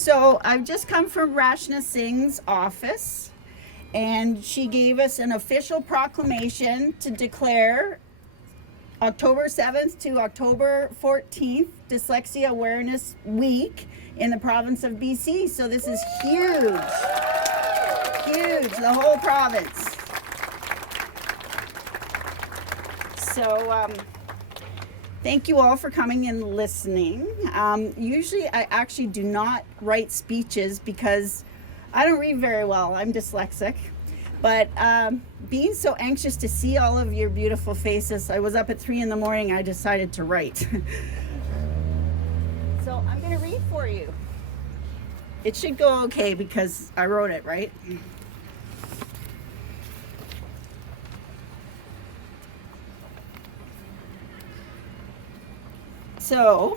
So I've just come from Rashna Singh's office, and she gave us an official proclamation to declare October 7th to October 14th Dyslexia Awareness Week in the province of BC. So this is huge, huge, the whole province. So thank you all for coming and listening. Usually I actually do not write speeches because I don't read very well. I'm dyslexic. But being so anxious to see all of your beautiful faces, I was up at 3 a.m. I decided to write. So I'm going to read for you. It should go okay because I wrote it, right? So,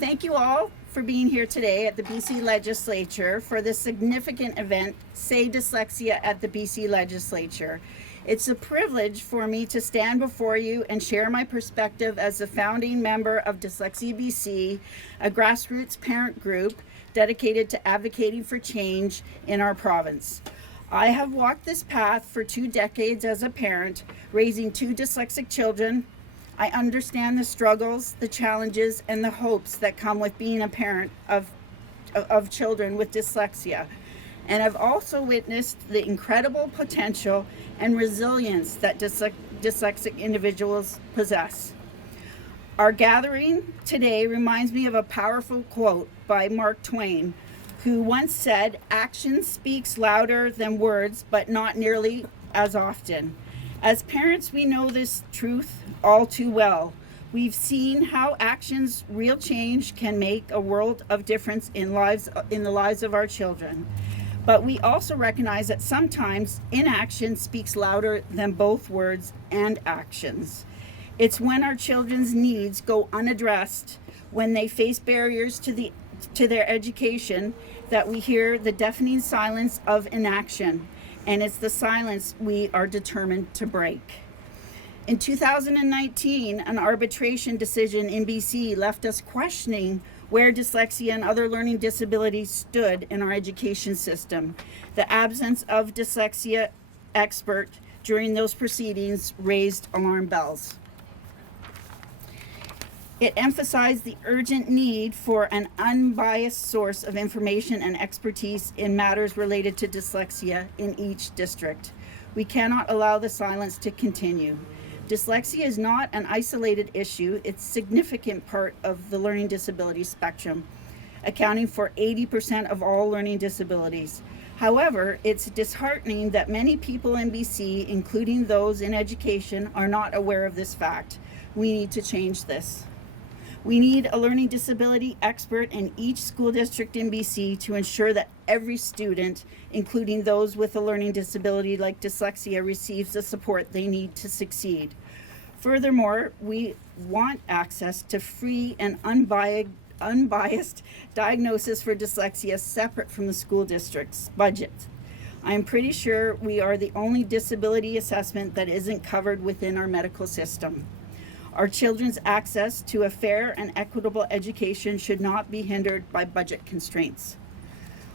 thank you all for being here today at the BC Legislature for this significant event, Say Dyslexia at the BC Legislature. It's a privilege for me to stand before you and share my perspective as a founding member of Dyslexia BC, a grassroots parent group dedicated to advocating for change in our province. I have walked this path for 2 decades as a parent, raising 2 dyslexic children. I understand the struggles, the challenges, and the hopes that come with being a parent of children with dyslexia. And I've also witnessed the incredible potential and resilience that dyslexic individuals possess. Our gathering today reminds me of a powerful quote by Mark Twain, who once said, "Action speaks louder than words, but not nearly as often." As parents, we know this truth all too well. We've seen how actions, real change, can make a world of difference in the lives of our children. But we also recognize that sometimes inaction speaks louder than both words and actions. It's when our children's needs go unaddressed, when they face barriers to their education, that we hear the deafening silence of inaction. And it's the silence we are determined to break. In 2019, an arbitration decision in BC left us questioning where dyslexia and other learning disabilities stood in our education system. The absence of dyslexia expert during those proceedings raised alarm bells. It emphasized the urgent need for an unbiased source of information and expertise in matters related to dyslexia in each district. We cannot allow the silence to continue. Dyslexia is not an isolated issue. It's a significant part of the learning disability spectrum, accounting for 80% of all learning disabilities. However, it's disheartening that many people in BC, including those in education, are not aware of this fact. We need to change this. We need a learning disability expert in each school district in BC to ensure that every student, including those with a learning disability like dyslexia, receives the support they need to succeed. Furthermore, we want access to free and unbiased diagnosis for dyslexia separate from the school district's budget. I'm pretty sure we are the only disability assessment that isn't covered within our medical system. Our children's access to a fair and equitable education should not be hindered by budget constraints.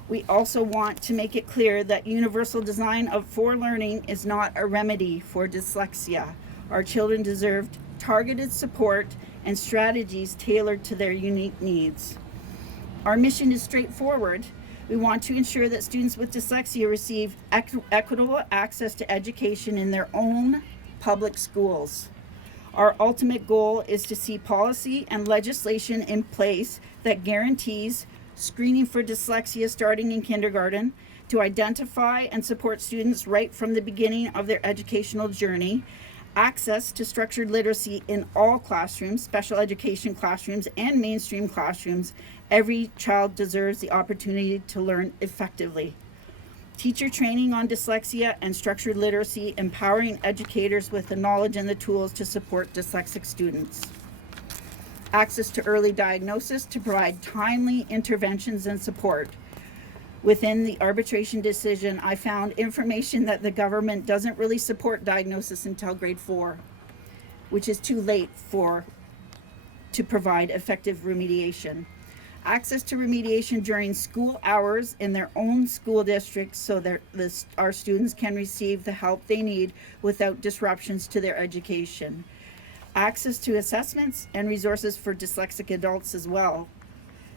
We also want to make it clear that universal design for learning is not a remedy for dyslexia. Our children deserve targeted support and strategies tailored to their unique needs. Our mission is straightforward. We want to ensure that students with dyslexia receive equitable access to education in their own public schools. Our ultimate goal is to see policy and legislation in place that guarantees screening for dyslexia starting in kindergarten, to identify and support students right from the beginning of their educational journey, access to structured literacy in all classrooms, special education classrooms, and mainstream classrooms. Every child deserves the opportunity to learn effectively. Teacher training on dyslexia and structured literacy, empowering educators with the knowledge and the tools to support dyslexic students. Access to early diagnosis to provide timely interventions and support. Within the arbitration decision, I found information that the government doesn't really support diagnosis until grade 4, which is too late to provide effective remediation. access to remediation during school hours in their own school districts so that our students can receive the help they need without disruptions to their education. Access to assessments and resources for dyslexic adults as well,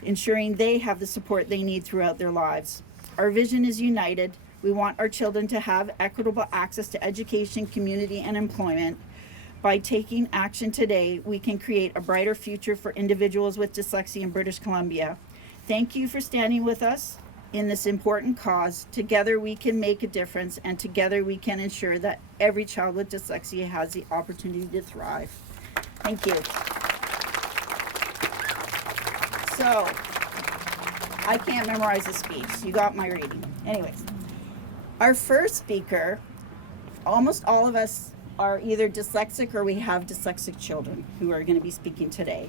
ensuring they have the support they need throughout their lives. Our vision is united. We want our children to have equitable access to education, community, and employment. By taking action today, we can create a brighter future for individuals with dyslexia in British Columbia. Thank you for standing with us in this important cause. Together we can make a difference, and together we can ensure that every child with dyslexia has the opportunity to thrive. Thank you. So, I can't memorize a speech. You got my reading. Anyways, our first speaker, almost all of us are either dyslexic or we have dyslexic children who are going to be speaking today.